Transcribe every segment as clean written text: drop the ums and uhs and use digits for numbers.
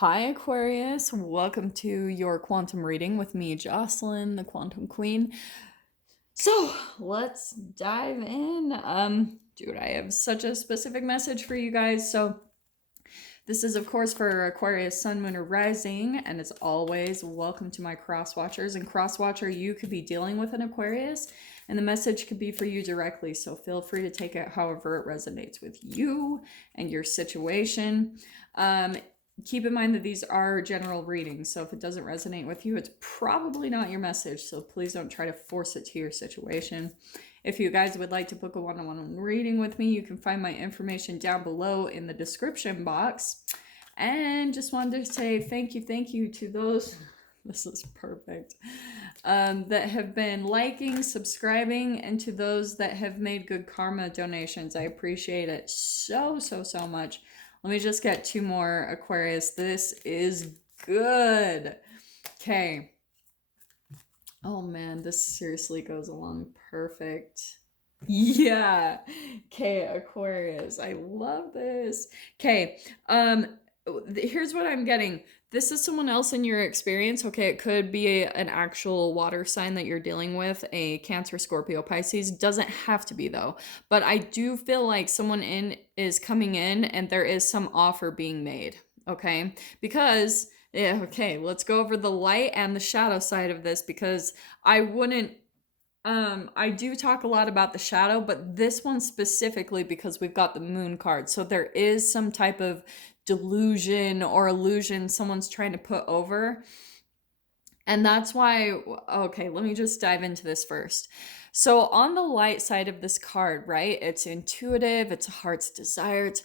Hi, Aquarius. Welcome to your quantum reading with me, Jocelyn, the Quantum Queen. So let's dive in. Dude, I have such a specific message for you guys. So this is, of course, for Aquarius, Sun, Moon, or Rising, and as always, welcome to my cross watchers. And cross watcher, you could be dealing with an Aquarius, and the message could be for you directly. So feel free to take it however it resonates with you and your situation. Keep in mind that these are general readings, so if it doesn't resonate with you, it's probably not your message, so please don't try to force it to your situation. If you guys would like to book a one-on-one reading with me, you can find my information down below in the description box. And just wanted to say thank you to those, this is perfect, that have been liking, subscribing, and to those that have made good karma donations. I appreciate it so much. Let me just get two more, Aquarius. This is good. Okay. Oh man, this seriously goes along perfect. Yeah. Okay, Aquarius. I love this. Okay. Here's what I'm getting. This is someone else in your experience. Okay, it could be an actual water sign that you're dealing with, a Cancer, Scorpio, Pisces. Doesn't have to be though. But I do feel like someone is coming in and there is some offer being made. Okay? Because yeah, okay, let's go over the light and the shadow side of this because I wouldn't I do talk a lot about the shadow, but this one specifically because we've got the moon card. So there is some type of delusion or illusion someone's trying to put over. And that's why, okay, let me just dive into this first. So on the light side of this card, right? It's intuitive, it's a heart's desire. It's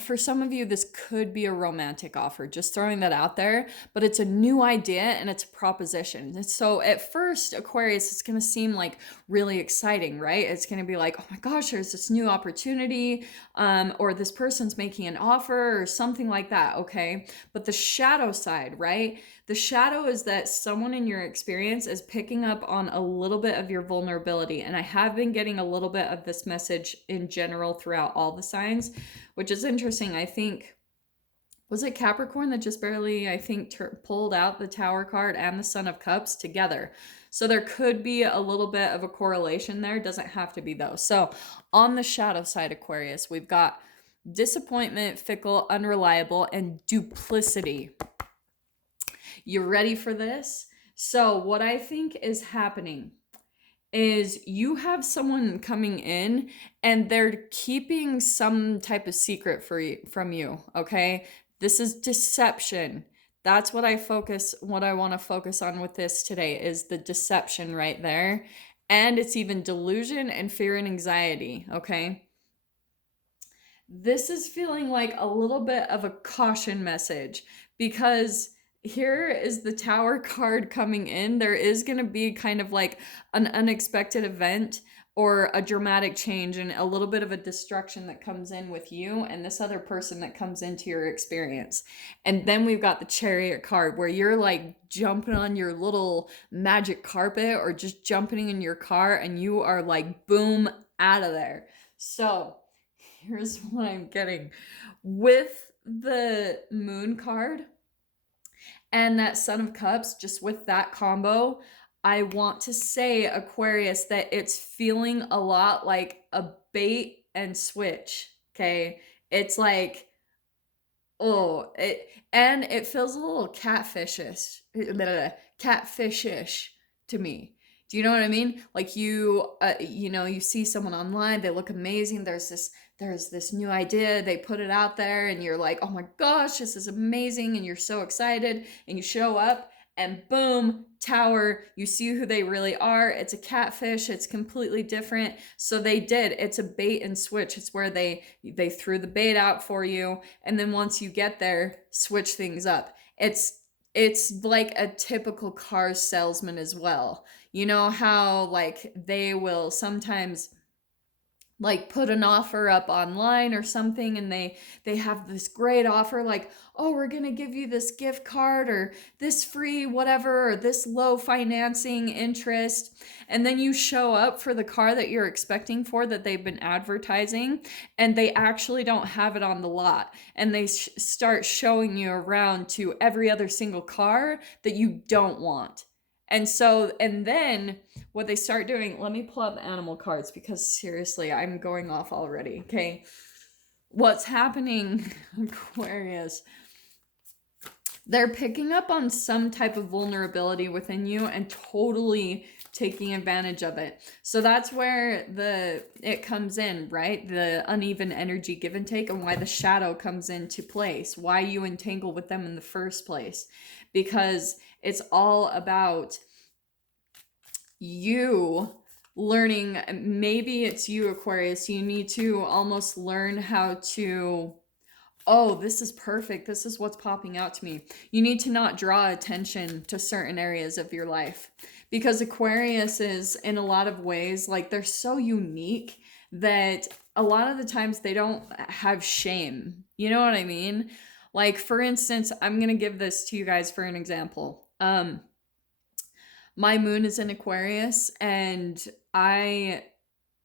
for some of you, this could be a romantic offer, just throwing that out there, but it's a new idea and it's a proposition. And so at first, Aquarius, it's gonna seem like really exciting, right? It's gonna be like, oh my gosh, there's this new opportunity, or this person's making an offer or something like that, okay? But the shadow side, right? The shadow is that someone in your experience is picking up on a little bit of your vulnerability. And I have been getting a little bit of this message in general throughout all the signs, which is interesting. I think, was it Capricorn that just barely, I think, pulled out the Tower card and the Son of Cups together? So there could be a little bit of a correlation there. Doesn't have to be though. So on the shadow side, Aquarius, we've got disappointment, fickle, unreliable, and duplicity. You ready for this? So, what I think is happening is you have someone coming in and they're keeping some type of secret from you, okay? This is deception. That's what I want to focus on with this today is the deception right there. And it's even delusion and fear and anxiety, okay? This is feeling like a little bit of a caution message because here is the Tower card coming in. There is going to be kind of like an unexpected event or a dramatic change and a little bit of a destruction that comes in with you and this other person that comes into your experience. And then we've got the Chariot card where you're like jumping on your little magic carpet or just jumping in your car and you are like boom out of there. So here's what I'm getting. With the Moon card and that Son of Cups, just with that combo, I want to say, Aquarius, that it's feeling a lot like a bait and switch. Okay. It's like, and it feels a little catfishish to me. Do you know what I mean? Like you see someone online, they look amazing. There's this new idea, they put it out there, and you're like, oh my gosh, this is amazing, and you're so excited, and you show up, and boom, Tower, you see who they really are. It's a catfish, it's completely different. So it's a bait and switch. It's where they threw the bait out for you, and then once you get there, switch things up. It's like a typical car salesman as well. You know how like they will sometimes like put an offer up online or something, and they have this great offer, like, oh, we're gonna give you this gift card or this free whatever, or this low financing interest, and then you show up for the car that you're expecting for, that they've been advertising, and they actually don't have it on the lot, and they start showing you around to every other single car that you don't want. And so, and then what they start doing, let me pull up the animal cards, because seriously, I'm going off already. Okay. What's happening, Aquarius? They're picking up on some type of vulnerability within you and totally taking advantage of it. So that's where it comes in, right? The uneven energy give and take, and why the shadow comes into place, why you entangle with them in the first place, because it's all about you learning. Maybe it's you, Aquarius, you need to almost learn how to, oh, this is perfect, this is what's popping out to me. You need to not draw attention to certain areas of your life, because Aquarius is, in a lot of ways, like, they're so unique that a lot of the times they don't have shame. You know what I mean? Like, for instance, I'm gonna give this to you guys for an example. My moon is in Aquarius, and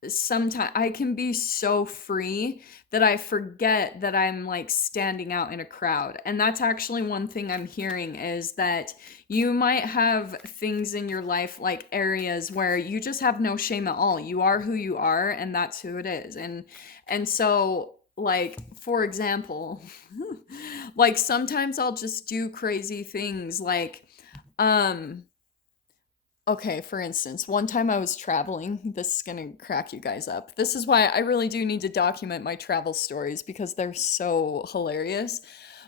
sometimes I can be so free that I forget that I'm like standing out in a crowd. And that's actually one thing I'm hearing, is that you might have things in your life, like areas where you just have no shame at all. You are who you are, and that's who it is. And so, like, for example, like sometimes I'll just do crazy things, like okay, for instance, one time I was traveling. This is gonna crack you guys up. This is why I really do need to document my travel stories, because they're so hilarious.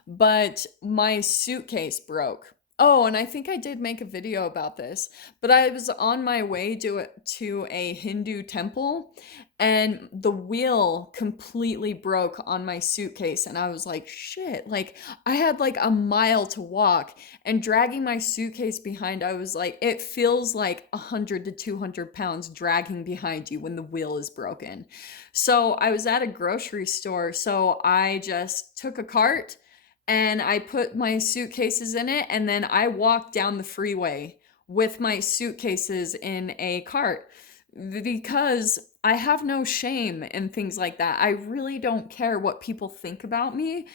But my suitcase broke. Oh, and I think I did make a video about this, but I was on my way to a Hindu temple, and the wheel completely broke on my suitcase, and I was like, shit, like I had like a mile to walk, and dragging my suitcase behind, I was like, it feels like 100 to 200 pounds dragging behind you when the wheel is broken. So I was at a grocery store, so I just took a cart and I put my suitcases in it, and then I walked down the freeway with my suitcases in a cart, because I have no shame in things like that. I really don't care what people think about me.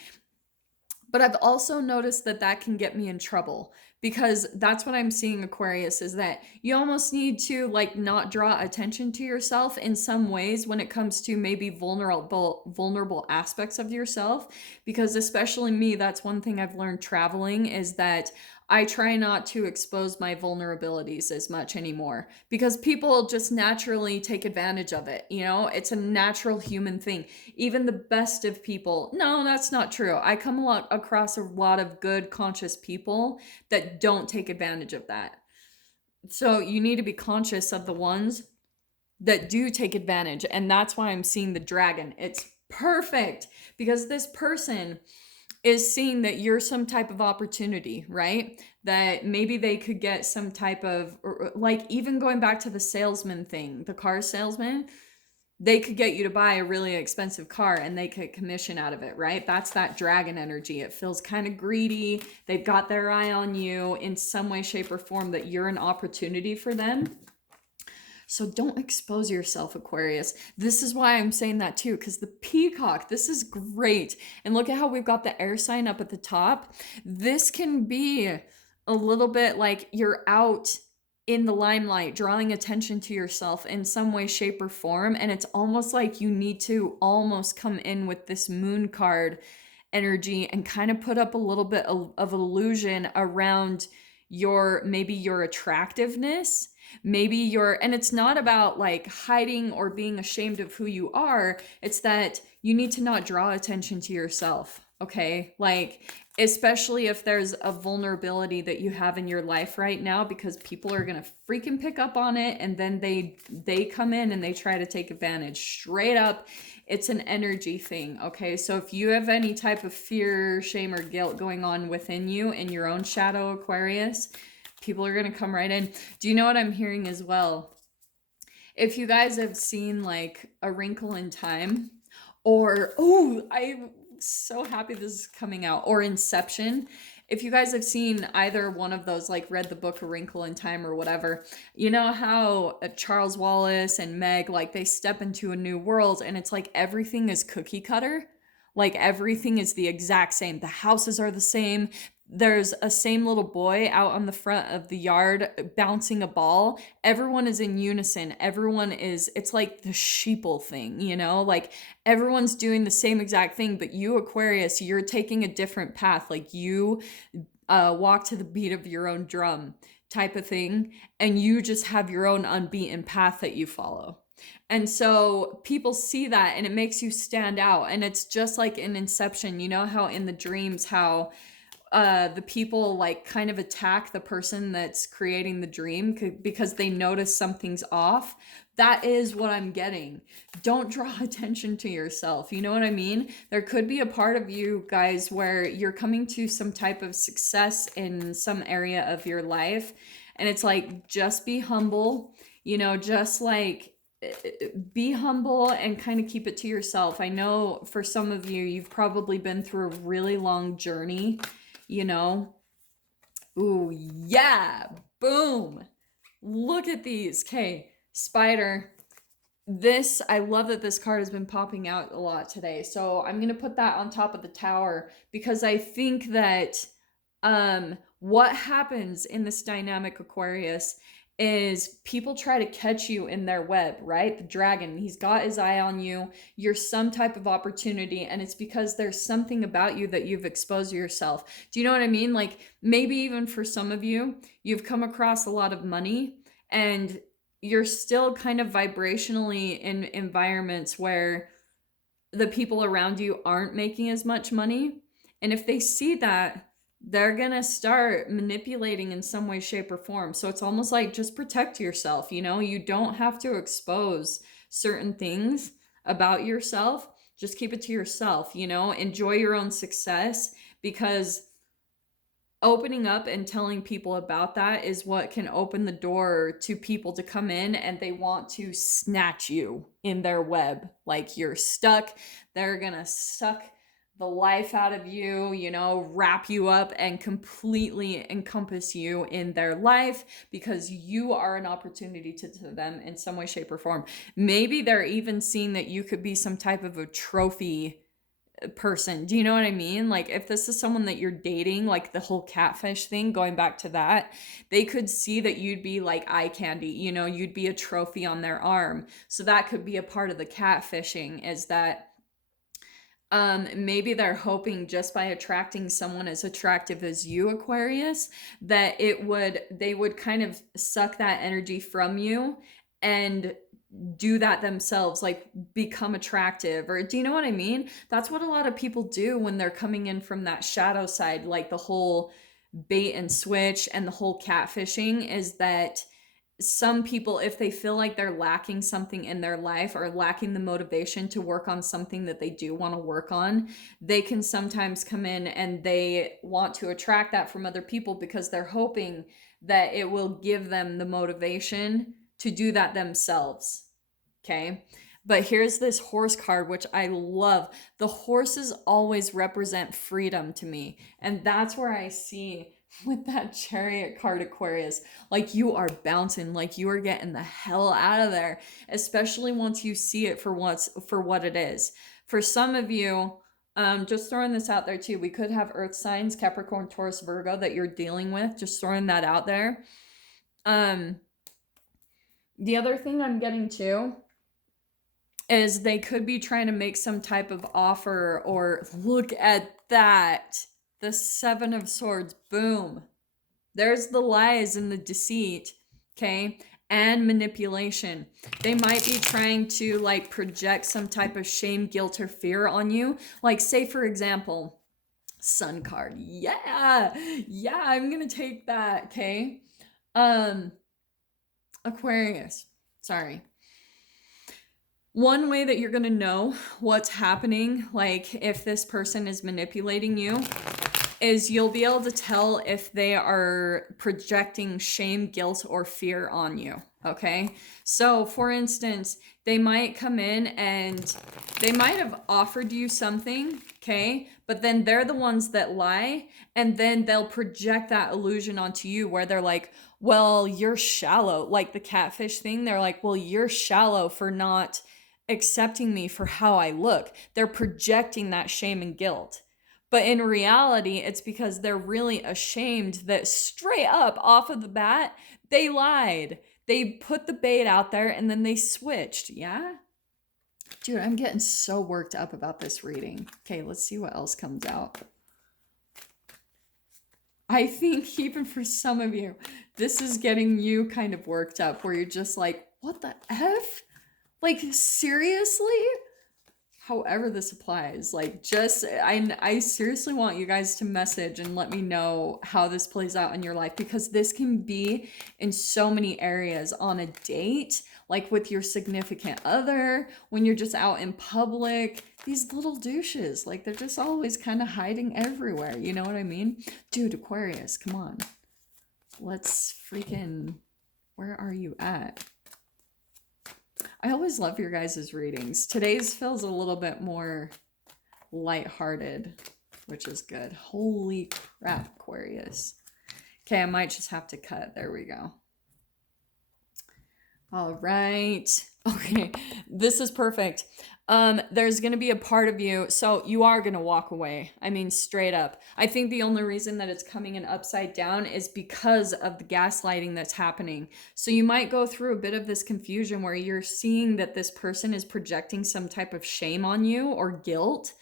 But I've also noticed that that can get me in trouble, because that's what I'm seeing, Aquarius, is that you almost need to like not draw attention to yourself in some ways when it comes to maybe vulnerable aspects of yourself, because especially me, that's one thing I've learned traveling, is that I try not to expose my vulnerabilities as much anymore, because people just naturally take advantage of it. You know, it's a natural human thing. Even the best of people, no, that's not true. I come across a lot of good, conscious people that don't take advantage of that. So you need to be conscious of the ones that do take advantage. And that's why I'm seeing the dragon. It's perfect, because this person is seeing that you're some type of opportunity, right? That maybe they could get some type of, like, even going back to the salesman thing, the car salesman, they could get you to buy a really expensive car and they could commission out of it, right? That's that dragon energy. It feels kind of greedy. They've got their eye on you in some way, shape, or form, that you're an opportunity for them. So don't expose yourself, Aquarius. This is why I'm saying that too, because the peacock, this is great. And look at how we've got the air sign up at the top. This can be a little bit like you're out in the limelight, drawing attention to yourself in some way, shape, or form. And it's almost like you need to almost come in with this moon card energy and kind of put up a little bit of illusion around maybe your attractiveness, maybe and it's not about like hiding or being ashamed of who you are. It's that you need to not draw attention to yourself. Okay. Like, especially if there's a vulnerability that you have in your life right now, because people are going to freaking pick up on it. And then they come in and they try to take advantage straight up. It's an energy thing. Okay. So if you have any type of fear, shame, or guilt going on within you in your own shadow, Aquarius, people are going to come right in. Do you know what I'm hearing as well? if you guys have seen like A Wrinkle in Time, or oh, I'm so happy this is coming out, or Inception. If you guys have seen either one of those, like read the book A Wrinkle in Time or whatever, you know how Charles Wallace and Meg, like they step into a new world and it's like everything is cookie cutter. Like everything is the exact same. The houses are the same. There's a same little boy out on the front of the yard bouncing a ball. Everyone is in unison. Everyone is, it's like the sheeple thing, you know? Like everyone's doing the same exact thing, but you, Aquarius, you're taking a different path. Like you walk to the beat of your own drum type of thing, and you just have your own unbeaten path that you follow. And so people see that and it makes you stand out. And it's just like in Inception, you know how in the dreams, how the people like kind of attack the person that's creating the dream because they notice something's off. That is what I'm getting. Don't draw attention to yourself. You know what I mean? There could be a part of you guys where you're coming to some type of success in some area of your life. And it's like, just be humble, you know, just like be humble and kind of keep it to yourself. I know for some of you, you've probably been through a really long journey, you know. Ooh, yeah, boom. Look at these. Okay, Spider. This, I love that this card has been popping out a lot today. So I'm going to put that on top of the tower because I think that what happens in this dynamic, Aquarius, is people try to catch you in their web, right? The dragon, he's got his eye on you. You're some type of opportunity, and it's because there's something about you that you've exposed yourself. Do you know what I mean? Like maybe even for some of you, you've come across a lot of money and you're still kind of vibrationally in environments where the people around you aren't making as much money. And if they see that, they're gonna start manipulating in some way, shape, or form. So it's almost like just protect yourself, you know? You don't have to expose certain things about yourself. Just keep it to yourself, you know? Enjoy your own success, because opening up and telling people about that is what can open the door to people to come in and they want to snatch you in their web. Like you're stuck. They're gonna suck the life out of you, you know, wrap you up and completely encompass you in their life because you are an opportunity to them in some way, shape, or form. Maybe they're even seeing that you could be some type of a trophy person. Do you know what I mean? Like if this is someone that you're dating, like the whole catfish thing, going back to that, they could see that you'd be like eye candy, you know, you'd be a trophy on their arm. So that could be a part of the catfishing, is that maybe they're hoping just by attracting someone as attractive as you, Aquarius, that they would kind of suck that energy from you and do that themselves, like become attractive. Or do you know what I mean? That's what a lot of people do when they're coming in from that shadow side, like the whole bait and switch and the whole catfishing, is that some people, if they feel like they're lacking something in their life or lacking the motivation to work on something that they do want to work on, they can sometimes come in and they want to attract that from other people because they're hoping that it will give them the motivation to do that themselves. Okay. But here's this horse card, which I love. The horses always represent freedom to me. And that's where I see with that Chariot card, Aquarius, like you are bouncing, like you are getting the hell out of there, especially once you see it for what it is. For some of you, just throwing this out there too, we could have earth signs, Capricorn, Taurus, Virgo, that you're dealing with. Just throwing that out there. The other thing I'm getting too is they could be trying to make some type of offer, or look at that. The Seven of Swords, boom. There's the lies and the deceit, okay? And manipulation. They might be trying to like project some type of shame, guilt, or fear on you. Like say for example, Sun card. Yeah, I'm gonna take that, okay? Aquarius, sorry. One way that you're gonna know what's happening, like if this person is manipulating you, is you'll be able to tell if they are projecting shame, guilt, or fear on you, Okay. So for instance, they might come in and they might have offered you something. Okay. But then they're the ones that lie. And then they'll project that illusion onto you where they're like, well, you're shallow. Like the catfish thing. They're like, well, you're shallow for not accepting me for how I look. They're projecting that shame and guilt. But in reality, it's because they're really ashamed that straight up off of the bat, they lied. They put the bait out there and then they switched. Yeah? Dude, I'm getting so worked up about this reading. Okay, let's see what else comes out. I think even for some of you, this is getting you kind of worked up where you're just like, what the F? Like, seriously? However this applies, like, just I seriously want you guys to message and let me know how this plays out in your life, because this can be in so many areas: on a date, like with your significant other, when you're just out in public. These little douches, like, they're just always kind of hiding everywhere, you know what I mean? Dude, Aquarius, come on, let's freaking, where are you at? I always love your guys' readings. Today's feels a little bit more lighthearted, which is good. Holy crap, Aquarius. Okay, I might just have to cut. There we go. All right. Okay, this is perfect. There's going to be a part of you, so you are going to walk away. I mean, straight up. I think the only reason that it's coming in upside down is because of the gaslighting that's happening. So you might go through a bit of this confusion where you're seeing that this person is projecting some type of shame on you or guilt,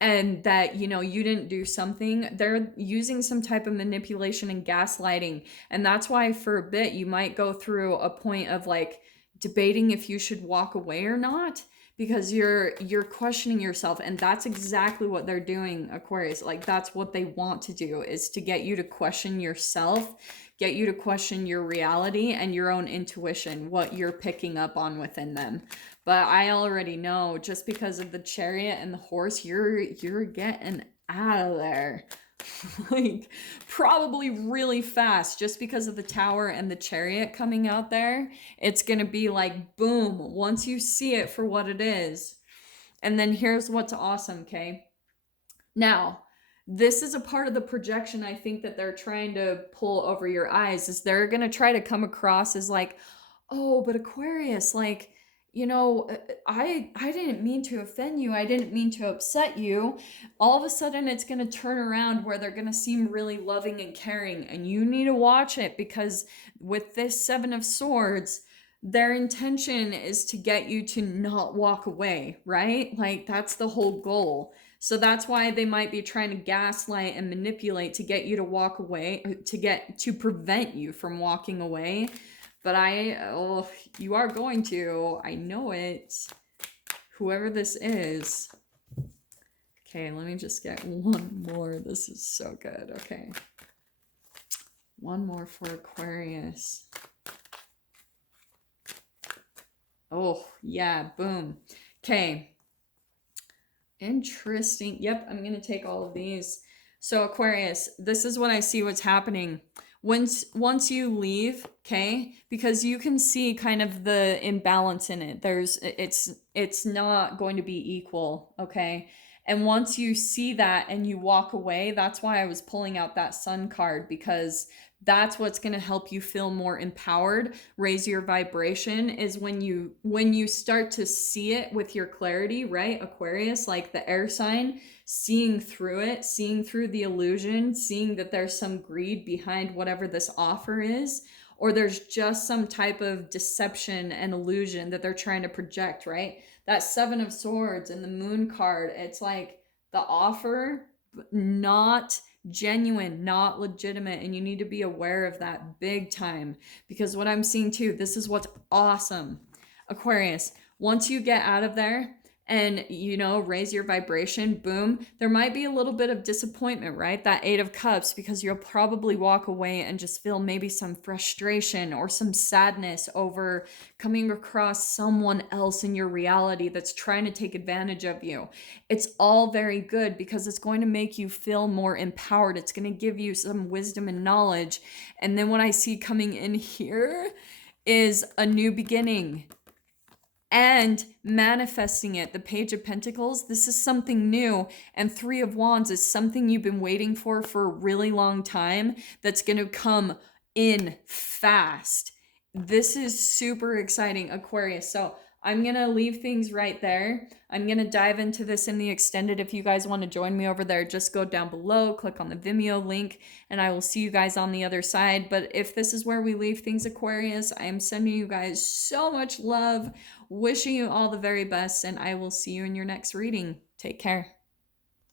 and that, you know, you didn't do something. They're using some type of manipulation and gaslighting. And that's why for a bit you might go through a point of like debating if you should walk away or not, because you're questioning yourself. And that's exactly what they're doing, Aquarius. Like, that's what they want to do, is to get you to question yourself, get you to question your reality and your own intuition, what you're picking up on within them. But I already know, just because of the Chariot and the Horse, you're getting out of there. Like, probably really fast, just because of the Tower and the Chariot coming out there. It's gonna be like, boom, once you see it for what it is. And then here's what's awesome, okay? Now, this is a part of the projection I think that they're trying to pull over your eyes, is they're gonna try to come across as like, oh, but Aquarius, like, you know, I didn't mean to offend you. I didn't mean to upset you. All of a sudden, it's going to turn around where they're going to seem really loving and caring. And you need to watch it, because with this Seven of Swords, their intention is to get you to not walk away, right? Like, that's the whole goal. So that's why they might be trying to gaslight and manipulate to get you to walk away, to prevent you from walking away. But you are going to. I know it. Whoever this is. Okay, let me just get one more. This is so good. Okay. One more for Aquarius. Oh, yeah. Boom. Okay. Interesting. Yep, I'm going to take all of these. So Aquarius, this is what I see what's happening. Once you leave, okay, because you can see kind of the imbalance in it. It's not going to be equal, okay? And once you see that and you walk away, that's why I was pulling out that Sun card, because that's what's going to help you feel more empowered, raise your vibration, is when you start to see it with your clarity, right? Aquarius, like the air sign, seeing through it, seeing through the illusion, seeing that there's some greed behind whatever this offer is, or there's just some type of deception and illusion that they're trying to project, right? That Seven of Swords and the Moon card, it's like the offer, not genuine, not legitimate, and you need to be aware of that big time. Because what I'm seeing too, this is what's awesome, Aquarius, once you get out of there and, you know, raise your vibration, boom, there might be a little bit of disappointment, right? That Eight of Cups, because you'll probably walk away and just feel maybe some frustration or some sadness over coming across someone else in your reality that's trying to take advantage of you. It's all very good, because it's going to make you feel more empowered. It's going to give you some wisdom and knowledge. And then what I see coming in here is a new beginning. And manifesting it, the Page of Pentacles, this is something new. And Three of Wands is something you've been waiting for a really long time that's going to come in fast. This is super exciting, Aquarius. So I'm going to leave things right there. I'm going to dive into this in the extended. If you guys want to join me over there, just go down below, click on the Vimeo link, and I will see you guys on the other side. But if this is where we leave things, Aquarius, I am sending you guys so much love, wishing you all the very best, and I will see you in your next reading. Take care.